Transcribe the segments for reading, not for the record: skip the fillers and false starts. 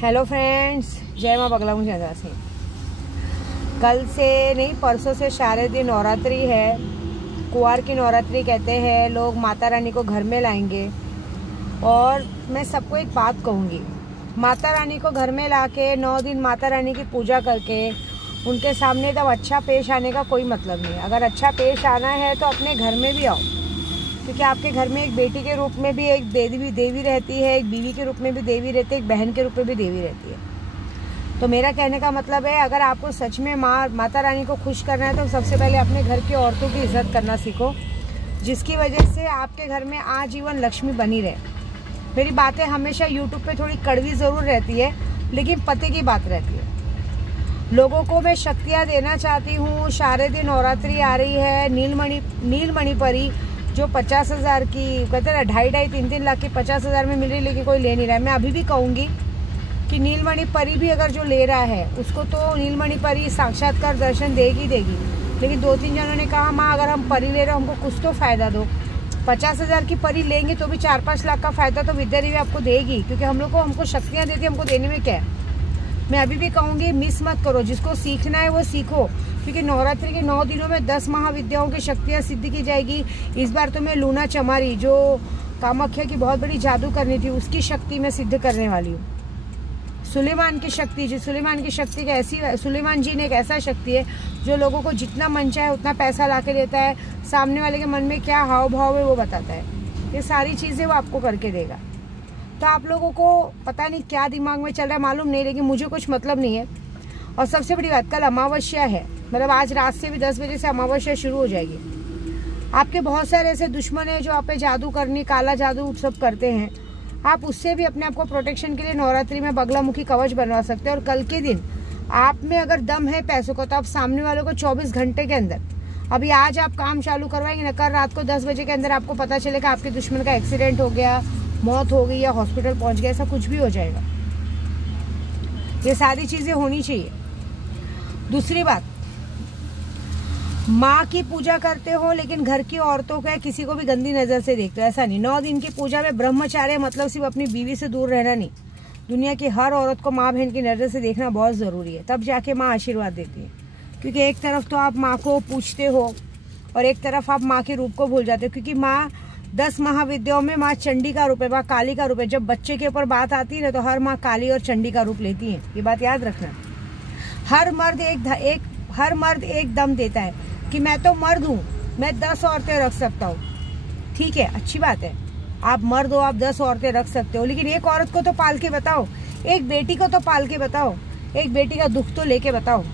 Hello friends, जय माँ बगला मुझे से। कल से नहीं, परसों से शारदीय नवरात्रि है। कुंवार की नवरात्रि कहते हैं लोग। माता रानी को घर में लाएंगे और मैं सबको एक बात कहूँगी, माता रानी को घर में लाके 9 दिन माता रानी की पूजा करके उनके सामने तब अच्छा पेश आने का कोई मतलब नहीं है। अगर अच्छा पेश आना है तो अपने घर में भी आओ, क्योंकि आपके घर में एक बेटी के रूप में भी एक देवी रहती है, एक बीवी के रूप में भी देवी रहती है, एक बहन के रूप में भी देवी रहती है। तो मेरा कहने का मतलब है, अगर आपको सच में माता रानी को खुश करना है तो सबसे पहले अपने घर की औरतों की इज्जत करना सीखो, जिसकी वजह से आपके घर में आजीवन लक्ष्मी बनी रहे। मेरी बातें हमेशा यूट्यूब पे थोड़ी कड़वी ज़रूर रहती है, लेकिन पते की बात रहती है। लोगों को मैं शक्तियाँ देना चाहती हूँ। शारदीय नवरात्रि आ रही है। नीलमणि परी जो 50,000 की कहते हैं ना, 2.5-3 लाख की 50,000 में मिल रही, लेकिन कोई ले नहीं रहा है। मैं अभी भी कहूँगी कि नीलमणि परी भी अगर जो ले रहा है उसको तो नीलमणि परी साक्षात्कार दर्शन देगी। लेकिन 2-3 जनों ने कहा, माँ अगर हम परी ले रहे हो हमको कुछ तो फ़ायदा दो। 50,000 की परी लेंगे तो भी 4-5 लाख का फ़ायदा तो विद्या देवी आपको देगी, क्योंकि हमको शक्तियाँ देती है, हमको देने में क्या है। मैं अभी भी कहूँगी, मिस मत करो। जिसको सीखना है वो सीखो, क्योंकि नवरात्रि के 9 दिनों में 10 महाविद्याओं की शक्तियाँ सिद्ध की जाएगी। इस बार तो मैं लूना चमारी, जो कामाख्या की बहुत बड़ी जादू करनी थी, उसकी शक्ति मैं सिद्ध करने वाली हूँ। सुलेमान की शक्ति, सुलेमान जी ने एक ऐसा शक्ति है जो लोगों को जितना मन चाहे उतना पैसा ला के देता है। सामने वाले के मन में क्या हाव भाव है वो बताता है। ये सारी चीज़ें वो आपको करके देगा। तो आप लोगों को पता नहीं क्या दिमाग में चल रहा है, मालूम नहीं, लेकिन मुझे कुछ मतलब नहीं है। और सबसे बड़ी बात, कल अमावस्या है, मतलब आज रात से भी 10 बजे से अमावस्या शुरू हो जाएगी। आपके बहुत सारे ऐसे दुश्मन हैं जो आप पे जादू करनी, काला जादू सब करते हैं। आप उससे भी अपने आप को प्रोटेक्शन के लिए नवरात्रि में बगलामुखी कवच बनवा सकते हैं। और कल के दिन आप में अगर दम है पैसों को, तो आप सामने वालों को 24 घंटे के अंदर, अभी आज आप काम चालू करवाएंगे ना, कल रात को 10 बजे के अंदर आपको पता चलेगा आपके दुश्मन का एक्सीडेंट हो गया, मौत हो गई या हॉस्पिटल पहुंच गया, ऐसा कुछ भी हो जाएगा। ये सारी चीज़ें होनी चाहिए। दूसरी बात, माँ की पूजा करते हो लेकिन घर की औरतों का किसी को भी गंदी नज़र से देखते हो, ऐसा नहीं। 9 दिन की पूजा में ब्रह्मचार्य मतलब सिर्फ अपनी बीवी से दूर रहना नहीं, दुनिया की हर औरत को माँ बहन की नज़र से देखना बहुत ज़रूरी है। तब जाके माँ आशीर्वाद देती है, क्योंकि एक तरफ तो आप माँ को पूछते हो और एक तरफ आप माँ के रूप को भूल जाते हो, क्योंकि माँ 10 महाविद्याओं में माँ चंडी का रूप है, माँ काली का रूप है। जब बच्चे के ऊपर बात आती है ना, तो हर माँ काली और चंडी का रूप लेती है। ये बात याद रखना। हर मर्द एक दम देता है कि मैं तो मर्द हूँ, मैं 10 औरतें रख सकता हूँ। ठीक है, अच्छी बात है, आप मर्द हो, आप 10 औरतें रख सकते हो, लेकिन एक औरत को तो पाल के बताओ, एक बेटी को तो पाल के बताओ, एक बेटी का दुख तो लेके बताओ,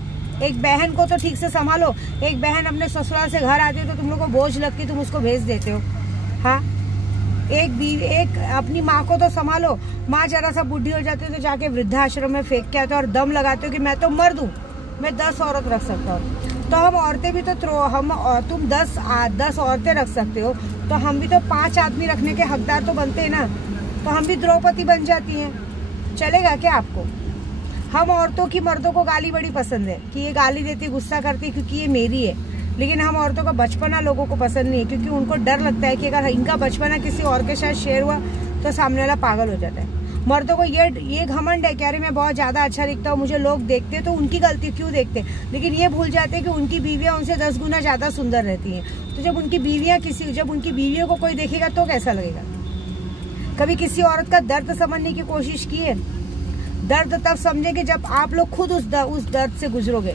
एक बहन को तो ठीक से संभालो। एक बहन अपने ससुराल से घर आती है तो तुम लोग को बोझ लगती, तुम उसको भेज देते हो। हाँ, एक अपनी माँ को तो संभालो। माँ जरा सा बुढ़ी हो जाती है तो जाके वृद्धाश्रम में फेंक के आते हो और दम लगाते हो कि मैं तो मर्द हूँ, मैं 10 औरत रख सकता हूँ। तो हम औरतें भी तो तुम 10 औरतें रख सकते हो, तो हम भी तो 5 आदमी रखने के हकदार तो बनते हैं ना। तो हम भी द्रौपदी बन जाती हैं। चलेगा क्या आपको? हम औरतों की मर्दों को गाली बड़ी पसंद है कि ये गाली देती, गुस्सा करती, क्योंकि ये मेरी है। लेकिन हम औरतों का बचपना लोगों को पसंद नहीं है, क्योंकि उनको डर लगता है कि अगर इनका बचपना किसी और के साथ शेयर हुआ तो सामने वाला पागल हो जाता है। मर्दों को ये घमंड है कि अरे मैं बहुत ज़्यादा अच्छा दिखता हूँ, मुझे लोग देखते तो उनकी गलती क्यों देखते, लेकिन ये भूल जाते हैं कि उनकी बीवियाँ उनसे 10 गुना ज़्यादा सुंदर रहती हैं। तो जब उनकी बीवियों को कोई देखेगा तो कैसा लगेगा? कभी किसी औरत का दर्द समझने की कोशिश की है? दर्द तब समझेंगे जब आप लोग खुद उस दर्द से गुजरोगे,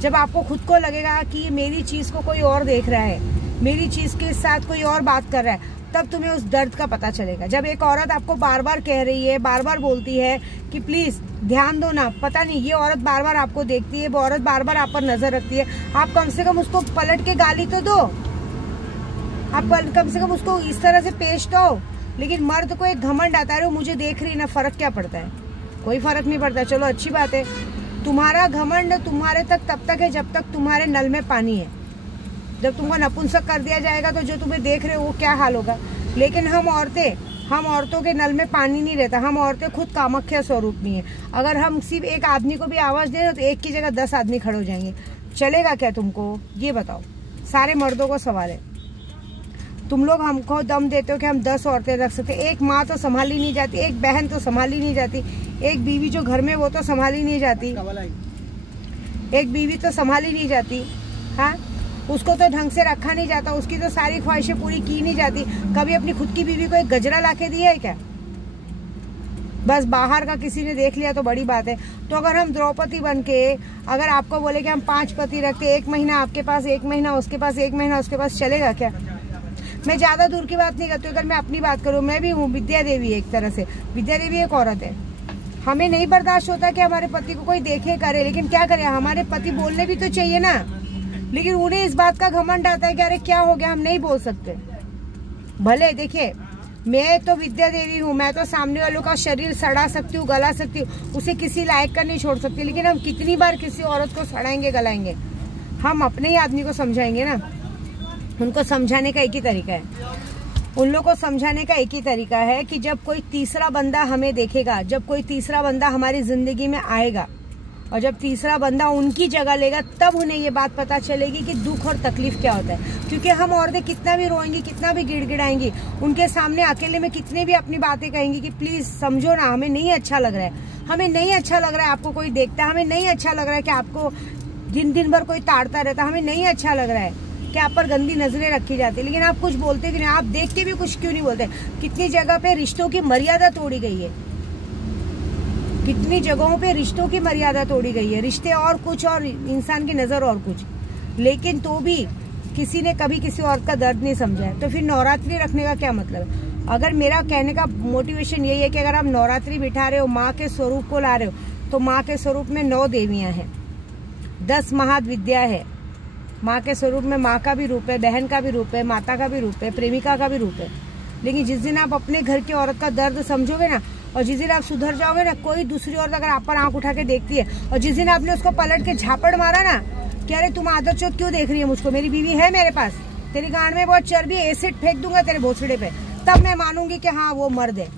जब आपको खुद को लगेगा कि मेरी चीज़ को कोई और देख रहा है, मेरी चीज़ के साथ कोई और बात कर रहा है, तब तुम्हें उस दर्द का पता चलेगा। जब एक औरत आपको बार बार कह रही है, बार बार बोलती है कि प्लीज़ ध्यान दो ना, पता नहीं ये औरत बार बार आपको देखती है, वो औरत बार बार आप पर नज़र रखती है, आप कम से कम उसको पलट के गाली तो दो, आप कम से कम उसको इस तरह से पेश दो। लेकिन मर्द को एक घमंड आता है, मुझे देख रही ना, फ़र्क क्या पड़ता है? कोई फ़र्क नहीं पड़ता। चलो अच्छी बात है, तुम्हारा घमंड तुम्हारे तक तब तक है जब तक तुम्हारे नल में पानी है। जब तुमको नपुंसक कर दिया जाएगा तो जो तुम्हें देख रहे हो वो क्या हाल होगा। लेकिन हम औरतों के नल में पानी नहीं रहता। हम औरतें खुद कामाख्या स्वरूपनी है। अगर हम सिर्फ एक आदमी को भी आवाज़ दें तो एक की जगह 10 आदमी खड़े हो जाएंगे। चलेगा क्या तुमको? ये बताओ, सारे मर्दों को सवाल है। तुम लोग हमको दम देते हो कि हम 10 औरतें रख सकते। एक माँ तो संभाली नहीं जाती, एक बहन तो संभाली नहीं जाती, एक बीवी जो घर में वो तो संभाली नहीं जाती, एक बीवी तो संभाली नहीं जाती। हाँ, उसको तो ढंग से रखा नहीं जाता, उसकी तो सारी ख्वाहिशें पूरी की नहीं जाती। कभी अपनी खुद की बीवी को एक गजरा लाके दिया है क्या? बस बाहर का किसी ने देख लिया तो बड़ी बात है। तो अगर हम द्रौपदी बन के अगर आपको बोले कि हम 5 पति रखते, 1 महीना आपके पास, 1 महीना उसके पास, 1 महीना उसके पास, चलेगा क्या? मैं ज्यादा दूर की बात नहीं करती हूँ। अगर मैं अपनी बात करूँ, मैं भी हूँ विद्या देवी, एक तरह से विद्या देवी एक औरत है। हमें नहीं बर्दाश्त होता कि हमारे पति को कोई देखे करे, लेकिन क्या करें, हमारे पति बोलने भी तो चाहिए ना। लेकिन उन्हें इस बात का घमंड आता है कि अरे क्या हो गया, हम नहीं बोल सकते। भले देखिए, मैं तो विद्या देवी हूँ, मैं तो सामने वालों का शरीर सड़ा सकती हूँ, गला सकती हूँ, उसे किसी लायक का नहीं छोड़ सकती। लेकिन हम कितनी बार किसी औरत को सड़ाएंगे, गलाएंगे? हम अपने ही आदमी को समझाएंगे ना। उनको समझाने का एक ही तरीका है, उन लोग को समझाने का एक ही तरीका है कि जब कोई तीसरा बंदा हमें देखेगा, जब कोई तीसरा बंदा हमारी जिंदगी में आएगा और जब तीसरा बंदा उनकी जगह लेगा, तब उन्हें ये बात पता चलेगी कि दुख और तकलीफ क्या होता है। क्योंकि हम औरतें कितना भी रोएंगी, कितना भी गिड़गिड़ाएंगी, उनके सामने अकेले में कितने भी अपनी बातें कहेंगी कि प्लीज समझो ना, हमें नहीं अच्छा लग रहा है, हमें नहीं अच्छा लग रहा है आपको कोई देखता है, हमें नहीं अच्छा लग रहा है कि आपको दिन दिन भर कोई ताड़ता रहता, हमें नहीं अच्छा लग रहा है कि आप पर गंदी नजरें रखी जाती। लेकिन आप कुछ बोलते भी नहीं, आप देख के भी कुछ क्यों नहीं बोलते? कितनी जगह पे रिश्तों की मर्यादा तोड़ी गई है, कितनी जगहों पे रिश्तों की मर्यादा तोड़ी गई है। रिश्ते और कुछ और इंसान की नजर और कुछ, लेकिन तो भी किसी ने कभी किसी औरत का दर्द नहीं समझा है। तो फिर नवरात्रि रखने का क्या मतलब है? अगर मेरा कहने का मोटिवेशन यही है कि अगर आप नवरात्रि बिठा रहे हो, माँ के स्वरूप को ला रहे हो, तो माँ के स्वरूप में 9 देवियां हैं, 10 महाविद्या है। माँ के स्वरूप में माँ का भी रूप है, बहन का भी रूप है, माता का भी रूप है, प्रेमिका का भी रूप है। लेकिन जिस दिन आप अपने घर की औरत का दर्द समझोगे ना, और जिस दिन आप सुधर जाओगे ना, कोई दूसरी औरत अगर आप पर आंख उठा के देखती है और जिस दिन आपने उसको पलट के झापड़ मारा ना कि अरे तुम आदत चौथ क्यों देख रही है मुझको, मेरी बीवी है मेरे पास, तेरी गांड में बहुत चर्बी, एसिड फेंक दूंगा तेरे भोसड़े पे, तब मैं मानूंगी कि हाँ वो मर्द है।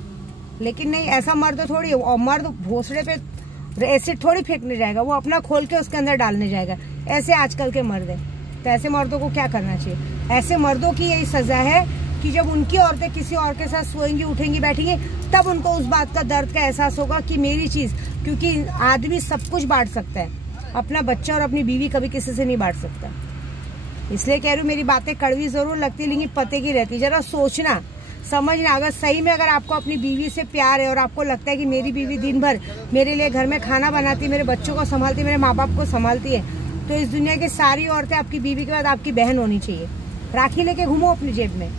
लेकिन नहीं, ऐसा मर्द थोड़ी है। और मर्द भोसड़े पे एसिड थोड़ी फेंकने जाएगा, वो अपना खोल के उसके अंदर डालने जाएगा। ऐसे आजकल के मर्द है। तो ऐसे मर्दों को क्या करना चाहिए? ऐसे मर्दों की यही सजा है कि जब उनकी औरतें किसी और के साथ सोएंगी, उठेंगी, बैठेंगी, तब उनको उस बात का दर्द का एहसास होगा कि मेरी चीज, क्योंकि आदमी सब कुछ बांट सकता है, अपना बच्चा और अपनी बीवी कभी किसी से नहीं बांट सकता। इसलिए कह रही हूँ, मेरी बातें कड़वी जरूर लगती लेकिन पते की रहती। जरा सोचना, समझना, अगर सही में अगर आपको अपनी बीवी से प्यार है और आपको लगता है कि मेरी बीवी दिन भर मेरे लिए घर में खाना बनाती, मेरे बच्चों को संभालती, मेरे माँ बाप को संभालती है, तो इस दुनिया की सारी औरतें आपकी बीवी के बाद आपकी बहन होनी चाहिए। राखी लेके घूमो अपनी जेब में,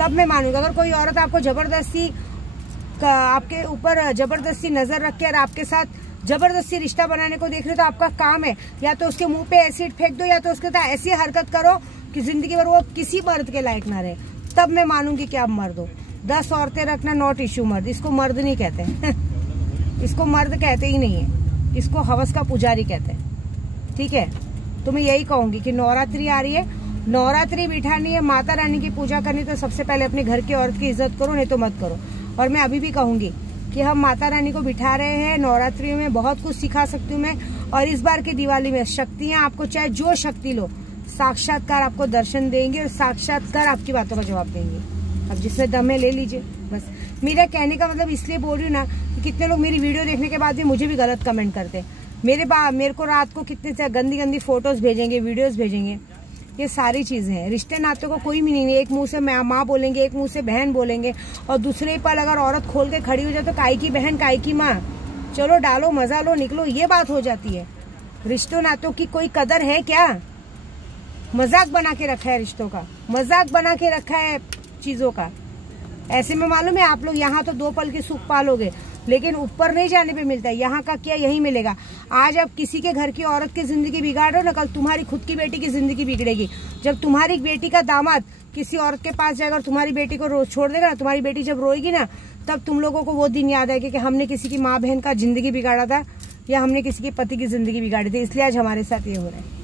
तब मैं मानूंगा। अगर कोई औरत आपको जबरदस्ती आपके ऊपर जबरदस्ती नजर रख के और आपके साथ जबरदस्ती रिश्ता बनाने को देख रहे हो, तो आपका काम है या तो उसके मुंह पे एसिड फेंक दो या तो उसके साथ ऐसी हरकत करो कि जिंदगी भर वो किसी मर्द के लायक ना रहे, तब मैं मानूंगी कि आप मर्द हो। 10 औरतें रखना नॉट इश्यू मर्द, इसको मर्द नहीं कहते इसको मर्द कहते ही नहीं है, इसको हवस का पुजारी कहते हैं। ठीक है, तो मैं यही कहूंगी कि नवरात्रि आ रही है, नवरात्रि बिठानी है, माता रानी की पूजा करनी, तो सबसे पहले अपने घर की औरत की इज्जत करो, नहीं तो मत करो। और मैं अभी भी कहूंगी कि हम माता रानी को बिठा रहे हैं, नवरात्रि में बहुत कुछ सिखा सकती हूँ मैं। और इस बार की दिवाली में शक्तियाँ आपको चाहे जो शक्ति लो, साक्षात्कार आपको दर्शन देंगे और साक्षात्कार आपकी बातों का जवाब देंगे। अब जिसमें दम है ले लीजिए। बस मेरा कहने का मतलब इसलिए बोल रही हूँ ना कि कितने लोग मेरी वीडियो देखने के बाद भी मुझे भी गलत कमेंट करते हैं। मेरे को रात को कितने गंदी गंदी फोटोज भेजेंगे, वीडियोस भेजेंगे। ये सारी चीजें हैं, रिश्ते नाते को कोई भी नहीं। एक मुंह से माँ बोलेंगे, एक मुंह से बहन बोलेंगे, और दूसरे पल अगर औरत खोल के खड़ी हो जाए तो काई की बहन काई की माँ, चलो डालो मजा लो निकलो, ये बात हो जाती है। रिश्तों नातों की कोई कदर है क्या? मजाक बना के रखा है रिश्तों का, मजाक बना के रखा है चीजों का। ऐसे में मालूम है आप लोग यहाँ तो 2 पल की सुख पालोगे, लेकिन ऊपर नहीं जाने पे मिलता है। यहाँ का क्या यही मिलेगा। आज आप किसी के घर की औरत की जिंदगी बिगाड़ रहे हो ना, कल तुम्हारी खुद की बेटी की जिंदगी बिगड़ेगी। जब तुम्हारी बेटी का दामाद किसी औरत के पास जाएगा और तुम्हारी बेटी को छोड़ देगा ना, तुम्हारी बेटी जब रोएगी ना, तब तुम लोगों को वो दिन याद आएगा कि हमने किसी की माँ बहन का जिंदगी बिगाड़ा था या हमने किसी के पति की जिंदगी बिगाड़ी थी, इसलिए आज हमारे साथ ये हो रहा है।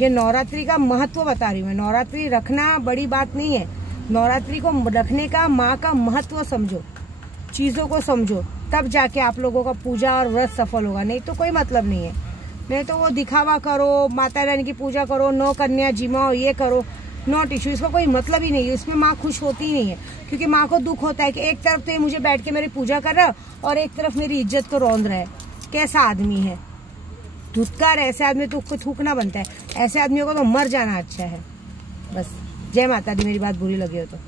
ये नवरात्रि का महत्व बता रही हूँ मैं। नवरात्रि रखना बड़ी बात नहीं है, नवरात्रि को रखने का माँ का महत्व समझो, चीजों को समझो, तब जाके आप लोगों का पूजा और व्रत सफल होगा। नहीं तो कोई मतलब नहीं है। नहीं तो वो दिखावा करो, माता रानी की पूजा करो, 9 कन्या जिमाओ, ये करो, नॉट इशू, इसका कोई मतलब ही नहीं है, इसमें माँ खुश होती ही नहीं है, क्योंकि माँ को दुख होता है कि एक तरफ तो ये मुझे बैठ के मेरी पूजा कर रहा है और एक तरफ मेरी इज्जत को रौंद रहा है। कैसा आदमी है, धुतकार है, ऐसे आदमी तो थूकना बनता है, ऐसे आदमियों को तो मर जाना अच्छा है। बस जय माता दी, मेरी बात बुरी लगी हो तो।